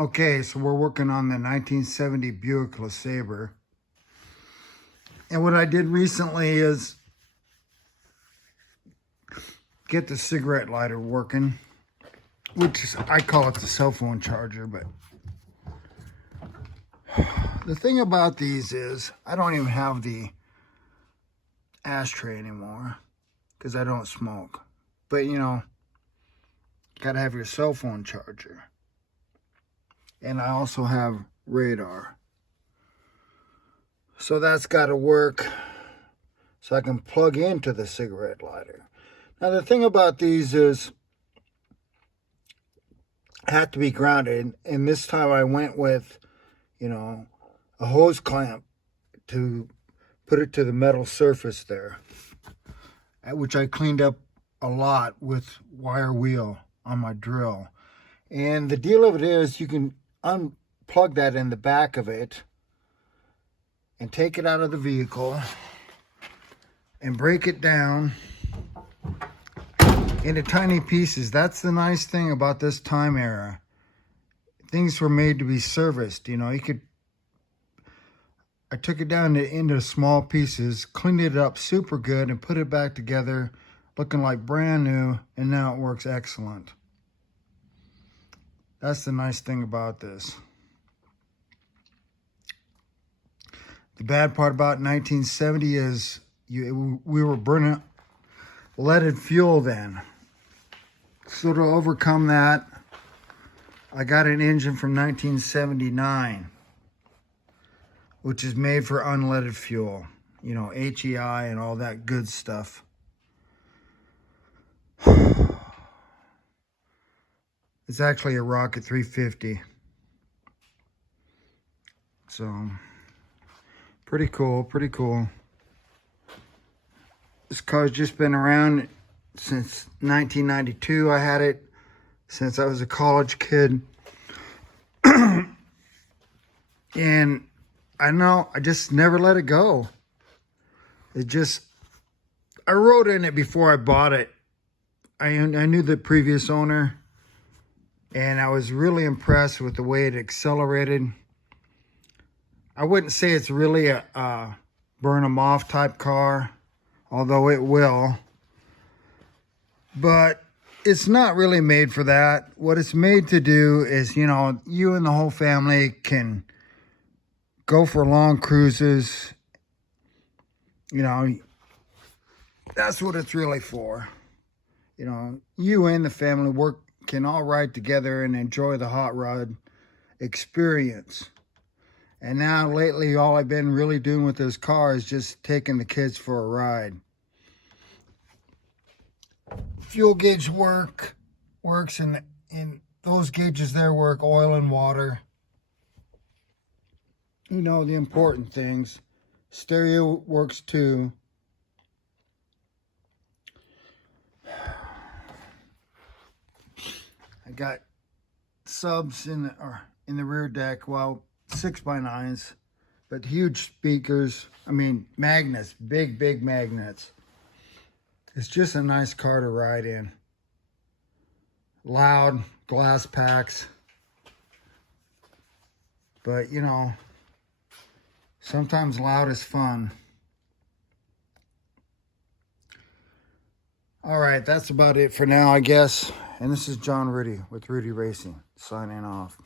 Okay, so we're working on the 1970 Buick LeSabre. And what I did recently is get the cigarette lighter working, which is, I call it the cell phone charger, but the thing about these is I don't even have the ashtray anymore because I don't smoke. But you know, gotta have your cell phone charger. And I also have radar. So that's got to work so I can plug into the cigarette lighter. Now the thing about these is have to be grounded, and this time I went with, you know, a hose clamp to put it to the metal surface there, which I cleaned up a lot with wire wheel on my drill. And the deal of it is you can unplug that in the back of it and take it out of the vehicle and break it down into tiny pieces. That's the nice thing about this time era. Things were made to be serviced. You know, I took it down into small pieces, cleaned it up super good, and put it back together looking like brand new, and now it works excellent. That's the nice thing about this. The bad part about 1970 is we were burning leaded fuel then. So to overcome that, I got an engine from 1979, which is made for unleaded fuel. You know, HEI and all that good stuff. It's actually a Rocket 350. So, pretty cool, pretty cool. This car's just been around since 1992. I had it since I was a college kid. And I know, I just never let it go. I rode in it before I bought it. I knew the previous owner, and I was really impressed with the way it accelerated. I wouldn't say it's really a burn 'em off type car, although it will. But it's not really made for that. What it's made to do is, you know, you and the whole family can go for long cruises. You know, that's what it's really for. You know, you and the family can all ride together and enjoy the hot rod experience. And now lately, all I've been really doing with this car is just taking the kids for a ride. Fuel gauge works, and those gauges there work, oil and water. You know, the important things. Stereo works too. I got subs in the rear deck, well, 6x9s, but huge speakers. I mean, magnets, big magnets. It's just a nice car to ride in. Loud glass packs. But, you know, sometimes loud is fun. All right, that's about it for now, I guess. And this is John Rudy with Rudy Racing, signing off.